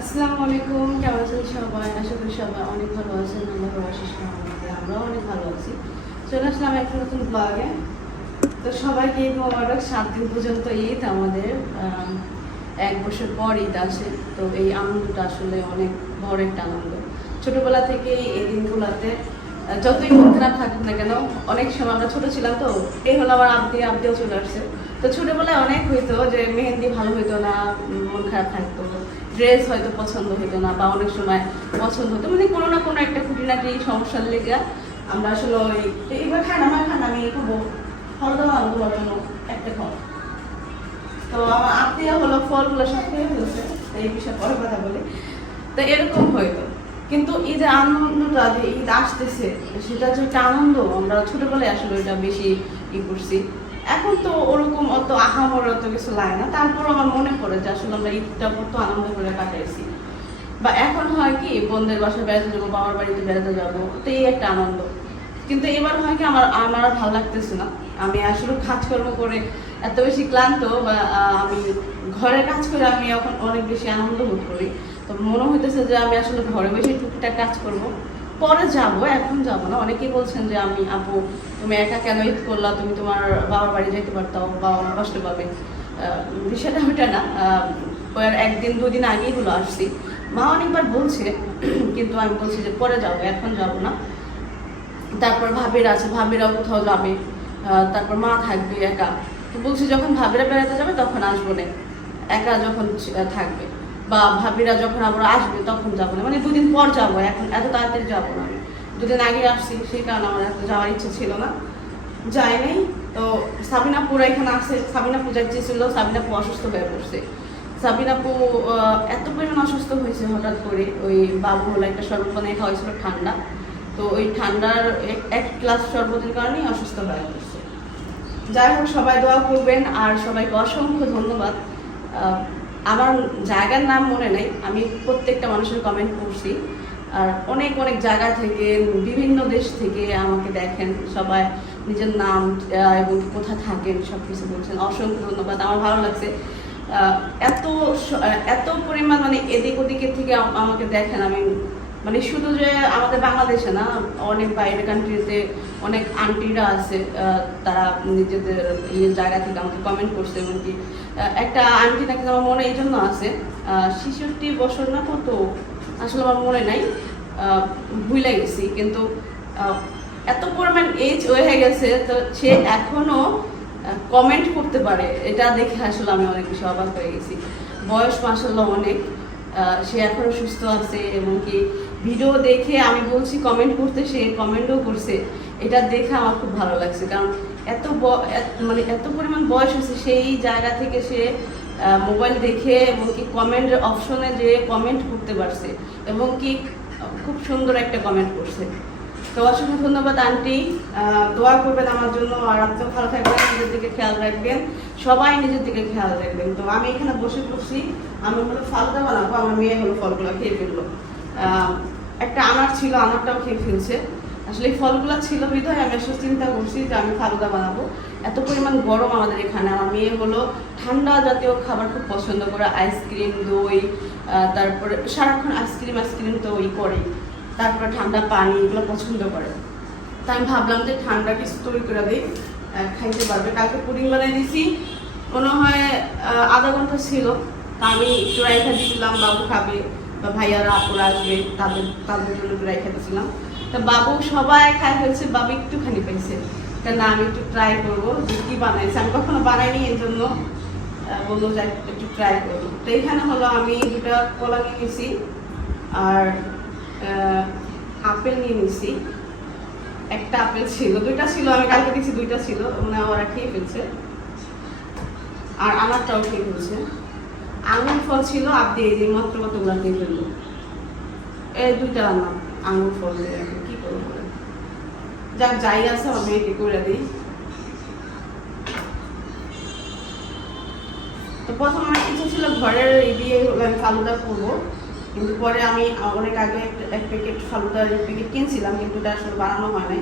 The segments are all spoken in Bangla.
আসসালামু আলাইকুম, কেমন আছেন সবাই? আশা করি সবাই অনেক ভালো আছেন আশিস আমরাও অনেক ভালো আছি। চলে আসলাম একটা নতুন ব্লগে তো সবাইকে মোবারক, সাত দিন পর্যন্ত ঈদ আমাদের। এক বছর পর ঈদ আসে, তো এই আনন্দটা আসলে অনেক বড় একটা আনন্দ। ছোটবেলা থেকেই এই দিনগুলোতে যতই মন খারাপ থাকুক না কেন, অনেক সময় আমরা ছোট ছিলাম তো, এই হলো আমার আবদি আবদিও চলে আসছে। তো ছোটবেলায় অনেক হইতো যে, মেহেন্দি ভালো হইতো না মন খারাপ থাকতো। ড্রেস হয়তো পছন্দ হতো না বা অনেক সময় পছন্দ হতো। মানে কোনো না কোনো একটা খুঁটিনাটি সমস্যার লেগে আমরা আসলে ওই এবার খান আমার খান আমি খাব। আনন্দ তোমার জন্য একটা ফল। তো আমার আত্মীয় হলো, ফলগুলো সব খেয়ে এই বিষয়ে পরে কথা বলি। তো এরকম হইতো। কিন্তু ঈদের আনন্দটা যে ঈদ আসতেছে, সেটা যে একটা আনন্দ, আমরা ছোটবেলায় আসলে ওইটা বেশি ই করছি। এখন তো ওরকম অত আহামর অত কিছু লাগে না। তারপর আমার মনে পড়ে যে আসলে আমরা ঈদটা কত আনন্দ করে কাটাইছি। বা এখন হয় কি, বোনদের বাসায় বেড়াতে যাব, বাবার বাড়িতে বেড়াতে যাব তো এই একটা আনন্দ। কিন্তু এবার হয় কি, আমার আমার আর ভালো লাগতেছে না। আমি আসলে কাজকর্ম করে এত বেশি ক্লান্ত বা আমি ঘরের কাজ করে আমি এখন অনেক বেশি আনন্দ বোধ করি। তো মনে হইতেছে যে আমি আসলে ঘরে বসে টুকটাক কাজ করব। পরে যাব, এখন যাব না। অনেকেই বলছেন যে আমি, আপু, তুমি একা কেন ঈদ করলা? তুমি তোমার বাবার বাড়ি যেতে পারতাও বাবা মা কষ্ট পাবে। বিষয়টা ওটা না। আর একদিন, দুদিন আগেই হলো আসছি। মা অনেকবার বলছে, কিন্তু আমি বলছি যে পরে যাব, এখন যাব না। তারপর ভাবির আছে ভাবিরাও কোথাও যাবে? তারপর মা থাকবে একা। তো বলছি, যখন ভাবিরা বেড়াতে যাবে, তখন আসব না। একা যখন থাকবে। বা ভাবিরা যখন আবার আসবে, তখন যাব না। মানে দুদিন পর যাব, এখন এত তাড়াতাড়ি যাব না। দুদিন আগে আসছি, সেই কারণে আমার এত যাওয়ার ইচ্ছে ছিল না। যাই নাই, তো সাবিনাপুর এখানে আসছে সাবিনাপু ছিল, সাবিনাপু অসুস্থ হয়ে পড়ছে। সাবিনাপু এত পরিমাণ অসুস্থ হয়েছে হঠাৎ করে, ওই বাবু হলো একটা শরবত বানিয়ে হয়েছিল ঠান্ডা। তো ওই ঠান্ডার এক- গ্লাস শরবতের কারণেই অসুস্থ হয়ে পড়ছে। যাই হোক, সবাই দোয়া করবেন, আর সবাইকে অসংখ্য ধন্যবাদ। আমার জায়গার নাম মনে নেই, আমি প্রত্যেকটা মানুষের কমেন্ট করছি আর অনেক অনেক জায়গা থেকে, বিভিন্ন দেশ থেকে আমাকে দেখেন, সবাই নিজের নাম এবং কোথা থাকেন সব কিছু বলছেন। অসংখ্য ধন্যবাদ, আমার ভালো লাগছে। এত এত পরিমাণ মানে এদিক ওদিকের থেকে আমাকে দেখেন, আমি মানে শুধু যে আমাদের বাংলাদেশে না, অনেক বাইরের কান্ট্রিতে অনেক আন্টিরা আছে তারা নিজেদের ইয়ে জায়গা থেকে আমাকে কমেন্ট করছে এমনকি একটা আন্টি নাকি আমার মনে এই জন্য আছে ছেষট্টি বছর না কত, আসলে আমার মনে নাই ভুলে গেছি, কিন্তু এত পরিমাণ এজ হয়ে গেছে, তো সে এখনও কমেন্ট করতে পারে, এটা দেখে আসলে আমি অনেক বেশি অবাক হয়ে গেছি। বয়স মাসাল্লাহ অনেক সে এখনও সুস্থ আছে এবং কি ভিডিও দেখে আমি বলছি কমেন্ট করতে, সে কমেন্টও করছে। এটা দেখে আমার খুব ভালো লাগছে, কারণ এত মানে এত পরিমাণ বয়স হয়েছে, সেই জায়গা থেকে সে মোবাইল দেখে এবং কি কমেন্টের অপশনে যে কমেন্ট করতে পারছে এবং কি খুব সুন্দর একটা কমেন্ট করছে। তো অসংখ্য ধন্যবাদ, আন্টি। দোয়া করবেন আমার জন্য আর আপনিও ভালো থাকবেন, নিজের দিকে খেয়াল রাখবেন, সবাই নিজের দিকে খেয়াল রাখবেন। তো আমি এখানে বসে পড়ছি, আমি হলো ফালুদা বানাবো, আমার মেয়ে হলো ফলগুলো খেয়ে ফেলল। একটা আনার ছিল, আনারটাও খেয়ে ফেলছে। আসলে এই ফলগুলো ছিল বিধায় আমি আসলে চিন্তা করছি যে আমি ফালুদা বানাবো। এত পরিমাণ গরম আমাদের এখানে। আমার মেয়ে হলো ঠান্ডা জাতীয় খাবার খুব পছন্দ করে, আইসক্রিম, দই তারপরে সারাক্ষণ আইসক্রিম আইসক্রিম তো ওই করেই তারপরে ঠান্ডা পানি এগুলো পছন্দ করে। তাই আমি ভাবলাম যে ঠান্ডা কিছু তৈরি করে দিই খাইতে পারবে। কালকে পুডিং বানিয়ে দিছি। মনে হয় আধা ঘণ্টা ছিল। তা আমি একটু রাইখা দিয়েছিলাম বাবু খাবে। বা ভাইয়ারা আপুরা আসবে তাদের তাদের জন্য রাইখা দিয়েছিলাম তা বাবু সবাই খাই ফেলছে বাবু একটুখানি পেয়েছে তা না আমি একটু ট্রাই করব যে কী বানাইছে। আমি কখনো বানাইনি এর জন্য আহ, বলল যে একটু ট্রাই করব। তো এখানে হলো আমি দুটা কলা নিয়ে নিয়েছি আর আপেল নিয়ে নিছি। একটা আপেল ছিল দুইটা ছিল আমি কালকে দিচ্ছি দুইটা ছিল মানে ওরা খেয়ে ফেলছে। আর আমারটাও খেয়ে ফেলছে। আঙুর ফল ছিল আপনি এই যে মাত্র কতগুলো খেয়ে ফেলল। এই দুইটা রান্না আঙুর ফল দিয়ে কি করব? যাক, যাই আছে, আমার মেয়েকে করে দিই। তো প্রথম আমার কিছু ছিল ঘরের দিয়ে আমি ফালুদা করব, কিন্তু পরে আমি অনেক আগে এক প্যাকেট ফালুদার এক প্যাকেট কিনছিলাম, কিন্তু এটা আসলে বানানো হয় নাই।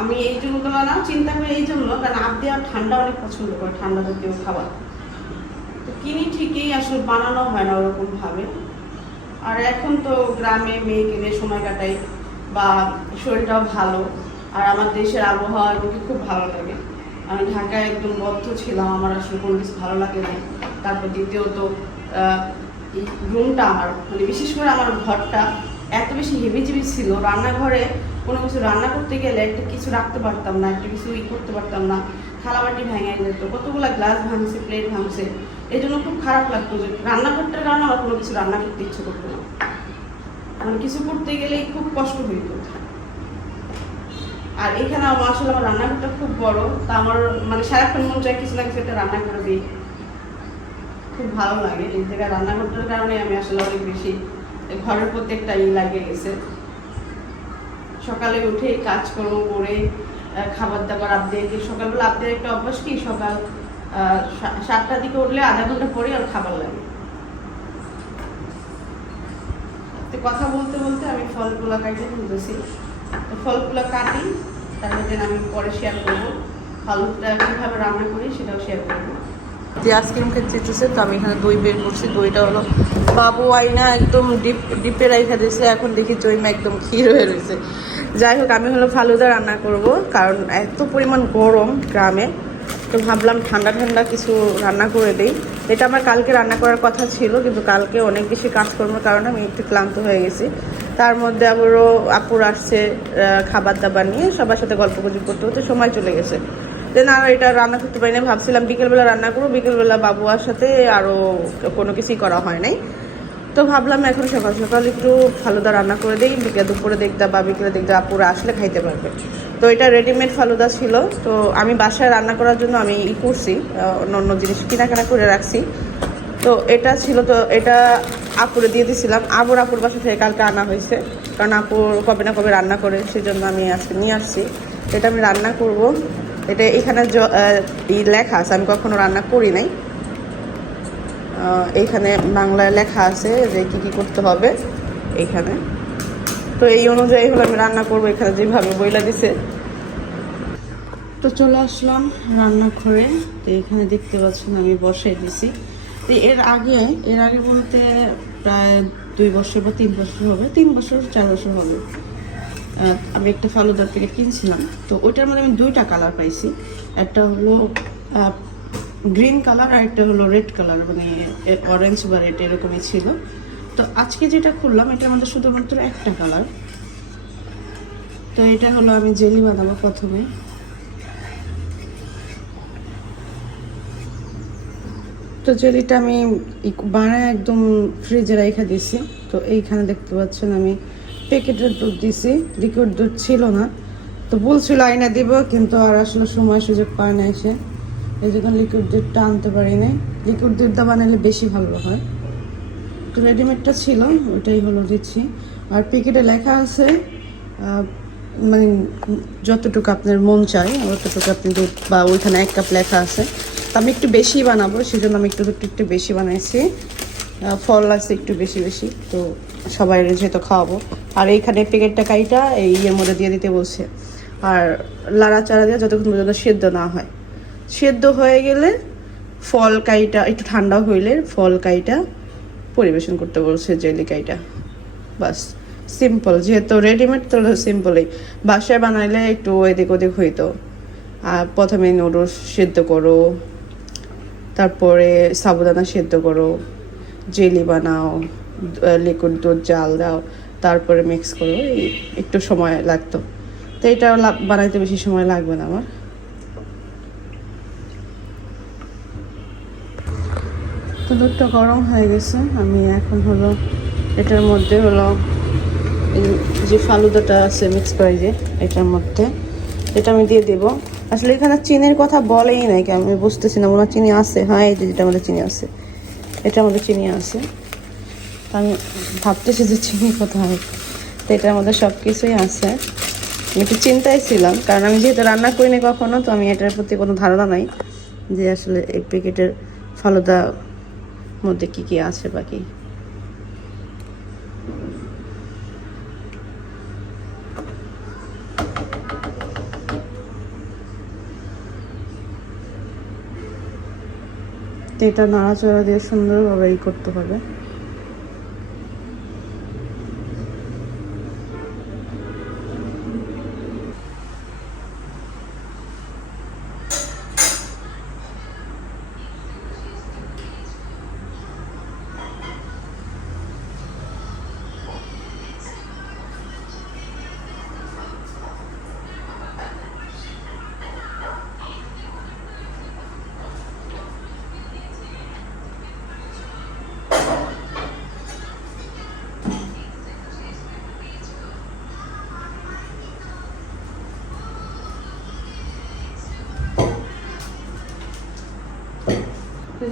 আমি এই জন্য না চিন্তা করি এই জন্য, কারণ আপনি আর ঠান্ডা অনেক পছন্দ করে, ঠান্ডা জাতীয় খাবার। কিনি ঠিকই আসলে বানানো হয় না ওরকম ভাবে আর এখন তো গ্রামে মেয়েকে নিয়ে সময় কাটাই বা শরীরটাও ভালো। আর আমার দেশের আবহাওয়া আমাকে খুব ভালো লাগে। আমি ঢাকায় একদম বদ্ধ ছিলাম, আমার আসলে কোনো কিছু ভালো লাগে না তারপর দ্বিতীয়ত রুমটা আমার মানে বিশেষ করে আমার ঘরটা এত বেশি হেভিজিবি ছিল। রান্নাঘরে কোনো কিছু রান্না করতে গেলে একটা কিছু রাখতে পারতাম না, একটা কিছু ই করতে পারতাম না। থালাবাটি ভেঙে যেত, কতগুলো গ্লাস ভাঙছে প্লেট ভাঙছে। এই জন্য খুব খারাপ লাগতো যে রান্নাঘরটার কারণে আমার কোনো কিছু রান্না করতে ইচ্ছে করতো না। মানে কিছু করতে গেলেই খুব কষ্ট হইত আর এখানে আমার আসলে আমার রান্নাঘরটা খুব বড়, তা আমার মানে সারাক্ষণ মন চায় কিছু না কিছু একটা রান্না করে দিই। খুব ভালো লাগে। এই জায়গায় রান্নাঘরটার কারণে আমি আসলে অনেক বেশি ঘরের প্রত্যেকটা ই লাগিয়ে গেছে। সকালে উঠে কাজকর্ম করে খাবার দাবার আপডেট সকালবেলা আপডেট একটা অভ্যাস কি? সকাল সাতটার দিকে উঠলে আধা ঘণ্টা পরে আর খাবার লাগে। কথা বলতে বলতে আমি ফলগুলো কাটে ফেলতেছি। তো ফলগুলো কাটি তারপর যেন আমি পরে শেয়ার করব। ফলটা কীভাবে রান্না করি সেটাও শেয়ার করব। যে আইসক্রিম খেতে ইচ্ছেছে তো আমি এখানে দই বের করছি। দইটা হলো বাবু আইনা একদম ডিপ, ডিপে রেখে দিয়েছে। এখন দেখি জৈমা একদম ক্ষীর হয়ে রয়েছে। যাই হোক, আমি হলো ফালুদা রান্না করব, কারণ এত পরিমাণ গরম গ্রামে। তো ভাবলাম ঠান্ডা ঠান্ডা কিছু রান্না করে দিই। এটা আমার কালকে রান্না করার কথা ছিল, কিন্তু কালকে অনেক বেশি কাজকর্মের কারণে আমি একটু ক্লান্ত হয়ে গেছি। তার মধ্যে আবারও আপুর আসছে খাবার দাবার নিয়ে, সবার সাথে গল্প গুজব করতে করতে সময় চলে গেছে। দেন আর এটা রান্না করতে পারি না ভাবছিলাম বিকেলবেলা রান্না করব, বিকেলবেলা বাবুয়ার সাথে আরও কোনো কিছুই করা হয় নাই। তো ভাবলাম এখন সকাল সকাল একটু ফালুদা রান্না করে দিই, বিকেল দুপুরে দেখতে বা বিকেলে দেখতে আপুরা আসলে খাইতে পারবে। তো এটা রেডিমেড ফালুদা ছিল। তো আমি বাসায় রান্না করার জন্য আমি ই করছি অন্য অন্য জিনিস কেনাকাটা করে রাখছি। তো এটা ছিল, তো এটা আপুরে দিয়ে দিয়েছিলাম আবুর আপুর বাসা থেকে কালকে আনা হয়েছে। কারণ আপুর কবে না কবে রান্না করে, সেজন্য আমি আজকে নিয়ে আসছি। এটা আমি রান্না করব। এটা এখানে লেখা আছে, আমি কখনো রান্না করি নাই। এইখানে বাংলায় লেখা আছে যে কি কি করতে হবে এইখানে তো এই অনুযায়ী হলো আমি রান্না করব এখানে যেভাবে বইলা দিছে। তো চলে আসলাম রান্না রান্নাঘরে তো এখানে দেখতে পাচ্ছেন আমি বসাই দিছি। তো এর আগে এর আগে বলতে প্রায় দুই বছর বা তিন বছর হবে, তিন বছর, চার বছর হবে। আমি একটা ফালুদার প্যাকেট কিনছিলাম। তো ওইটার মধ্যে আমি দুইটা কালার পাইছি। একটা হলো গ্রিন কালার আর একটা হলো রেড কালার মানে অরেঞ্জ বা রেড এরকমই ছিল। তো আজকে যেটা খুললাম, এটা আমাদের শুধুমাত্র একটা কালার। তো এটা হলো আমি জেলি বানাবো প্রথমে। তো জেলিটা আমি বানায় একদম ফ্রিজে রেখে দিছি তো এইখানে দেখতে পাচ্ছেন আমি প্যাকেটের দুধ দিছি লিকুইড দুধ ছিল না। তো বলছিল আইনা দিব, কিন্তু আর আসলে সময় সুযোগ পায় না এসে। এই জন্য লিকুইড দুধটা আনতে পারি নাই। লিকুইড দুধটা বানালে বেশি ভালো হয়। তো রেডিমেডটা ছিল, ওইটাই হলো দিচ্ছি। আর প্যাকেটে লেখা আছে মানে যতটুকু আপনার মন চায়, অতটুকু আপনি দুধ বা ওইখানে এক কাপ লেখা আছে। তো আমি একটু বেশি বানাবো, সেজন্য আমি একটু একটু একটু বেশি বানাইছি। ফল আছে একটু বেশি বেশি, তো সবাই যেহেতু খাওয়াবো। আর এইখানে প্যাকেটটা কাইটা, এই ইয়ের মধ্যে দিয়ে দিতে বলছে। আর লাড়া চাড়া দিয়ে যতক্ষণ পর্যন্ত সেদ্ধ না হয়। সেদ্ধ হয়ে গেলে ফল কাইটা, একটু ঠান্ডা হইলে ফল কাইটা পরিবেশন করতে বলছে জেলি কাইটা। বাস সিম্পল যেহেতু রেডিমেড তো সিম্পলই বাসায় বানাইলে একটু এদিক ওদিক হইতো। আর প্রথমে নুডলস সেদ্ধ করো, তারপরে সাবুদানা সেদ্ধ করো, জেলি বানাও লিকুইড দুধ, জাল দাও, তারপরে মিক্স করো একটু সময় লাগতো। তো এটা বানাইতে বেশি সময় লাগবে না আমার। দুধটা গরম হয়ে গেছে। আমি এখন হলো এটার মধ্যে হলো যে ফালুদাটা আছে মিক্স যে, এটার মধ্যে। এটা আমি দিয়ে দেবো। আসলে এখানে চিনির কথা বলেই নাই কি আমি বুঝতেছি না, মনে চিনি আছে। হ্যাঁ এই যে যেটা আমাদের চিনি আছে। এটা আমাদের চিনি আছে। তা আমি ভাবতেছি যে চিনি কোথায়। তো এটার মধ্যে সব কিছুই আছে। আমি একটু চিন্তায় ছিলাম, কারণ আমি যেহেতু রান্না করিনি কখনো, তো আমি এটার প্রতি কোনো ধারণা নাই যে আসলে এই প্যাকেটের ফালুদা মধ্যে কি কি আছে বাকি? এটা নাড়াচড়া দিয়ে সুন্দরভাবে ই করতে হবে।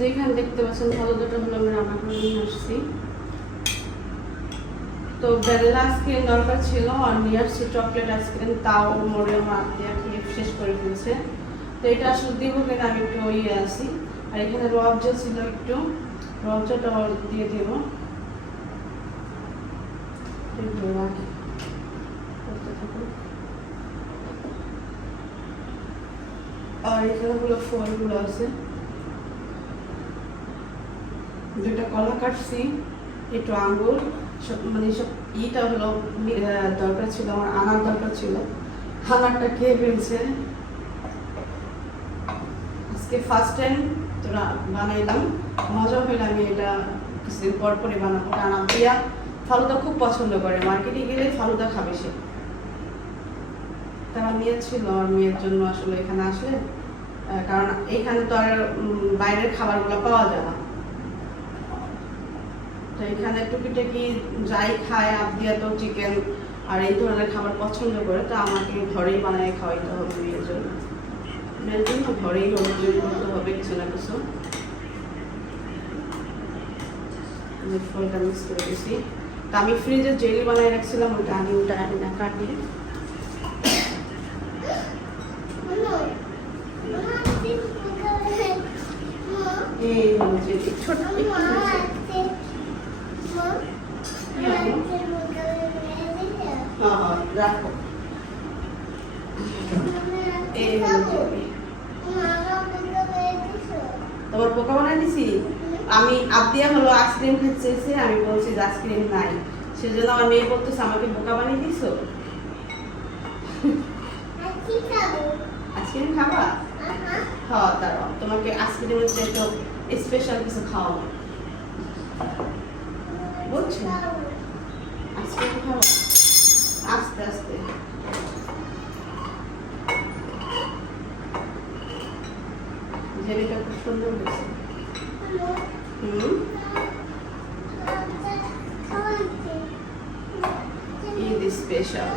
যেখানে দেখতে পাচ্ছেন ফলদাটা হলো আমি রান্না করে নিয়ে আসছি। তো ভ্যানিলা আইসক্রিম দরকার ছিল, আর নিয়ে আসছি চকলেট আইসক্রিম, তাও মোড়ে আমার আত্মীয় খেয়ে শেষ করে ফেলছে। তো এটা আসলে দিব কিনা আমি একটু ইয়ে আছি। আর এখানে রবজা ছিল একটু রবজাটা দিয়ে দেব। আর এখানে হলো ফলগুলো আছে। দুটা কলা কাটছি একটু আঙ্গুর, সব মানে সব ইটা হলো দরকার ছিল, আমার আনার দরকার ছিল। আনারটা খেয়ে ফেলছে। আজকে ফার্স্ট টাইম তোরা বানাইলাম। মজা হইলে আমি এটা কিছুদিন পর পরে বানাবো। কারণ আপিয়া ফালুদা খুব পছন্দ করে। মার্কেটে গেলে ফালুদা খাবে সে। তার মেয়ে ছিল, আর মেয়ের জন্য আসলে এখানে আসলে। কারণ এখানে তো আর বাইরের খাবারগুলো পাওয়া যায় না। তো এখানে টুকিটাকি যাই খায় আবদিয়া তো চিকেন আর এই ধরনের খাবার পছন্দ করে তো আমাকে ঘরেই বানিয়ে খাওয়াইতে হবে মেয়ের জন্য মেয়ের জন্য ঘরেই হলুদ করতে হবে কিছু না কিছু ফলটা করে দিয়েছি তা আমি ফ্রিজে জেলি বানিয়ে রাখছিলাম ওটা আমি ওটা আমি না কাটি এই ছোট্ট একটু হয়েছে। হ্যাঁ হ্যাঁ রাখো। তোমার পোকা বানাই দিছি আমি আবদিয়া হলো আইসক্রিম খেতে চেয়েছে আমি বলছি যে আইসক্রিম নাই। সেজন্য আমার মেয়ে বলতেছে আমাকে বোকা বানিয়ে দিছো আইসক্রিম খাবা? খাওয়া দাঁড়াও তোমাকে আইসক্রিমের চেয়ে তো স্পেশাল কিছু খাওয়াবো। বুঝছ আইসক্রিম খাওয়া আস্তে আস্তে। জেলিটা খুব সুন্দর হয়েছে। হুম? ঈদ স্পেশাল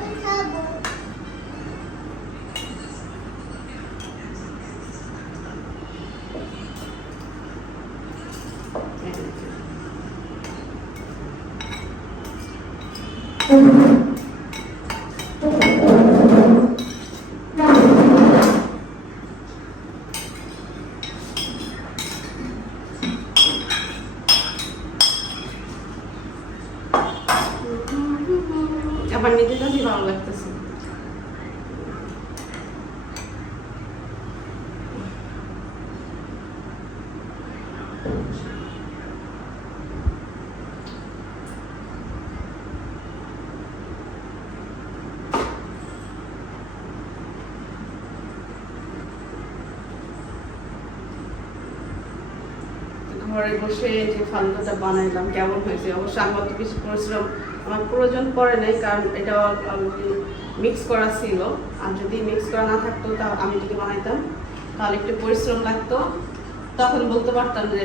আবার নিজের কাছে ভালো লাগতেছে ঘরে বসে যে ফালুদাটা বানাইলাম, কেমন হয়েছে? অবশ্য আমার তো কিছু পরিশ্রম আমার প্রয়োজন পড়ে নাই, কারণ এটা অলরেডি মিক্স করা ছিল। আর যদি মিক্স করা না থাকতো, তা আমি যদি বানাইতাম, তাহলে একটু পরিশ্রম লাগতো। তখন বলতে পারতাম যে,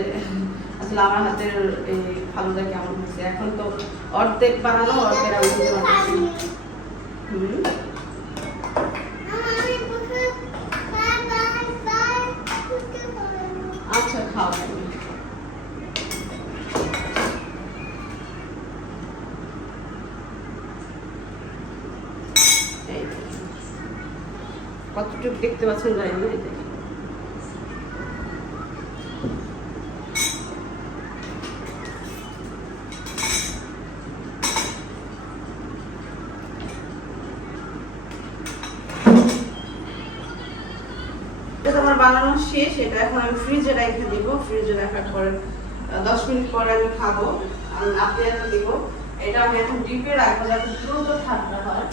আসলে আমার হাতের এই ফালুদা কেমন হয়েছে? এখন তো অর্ধেক বানানো, অর্ধেক আমি হুম আচ্ছা খাও তুমি। এই যে। কতটুকু দেখতে পাচ্ছেন জানি না এটা আমার বানানো শেষ, এটা এখন আমি ফ্রিজে রেখে দিব। ফ্রিজে রাখার পরে দশ মিনিট পরে আমি খাব। আপনি দিব। এটা আমি এখন ডিপে রাখব যাতে দ্রুত ঠান্ডা হয়।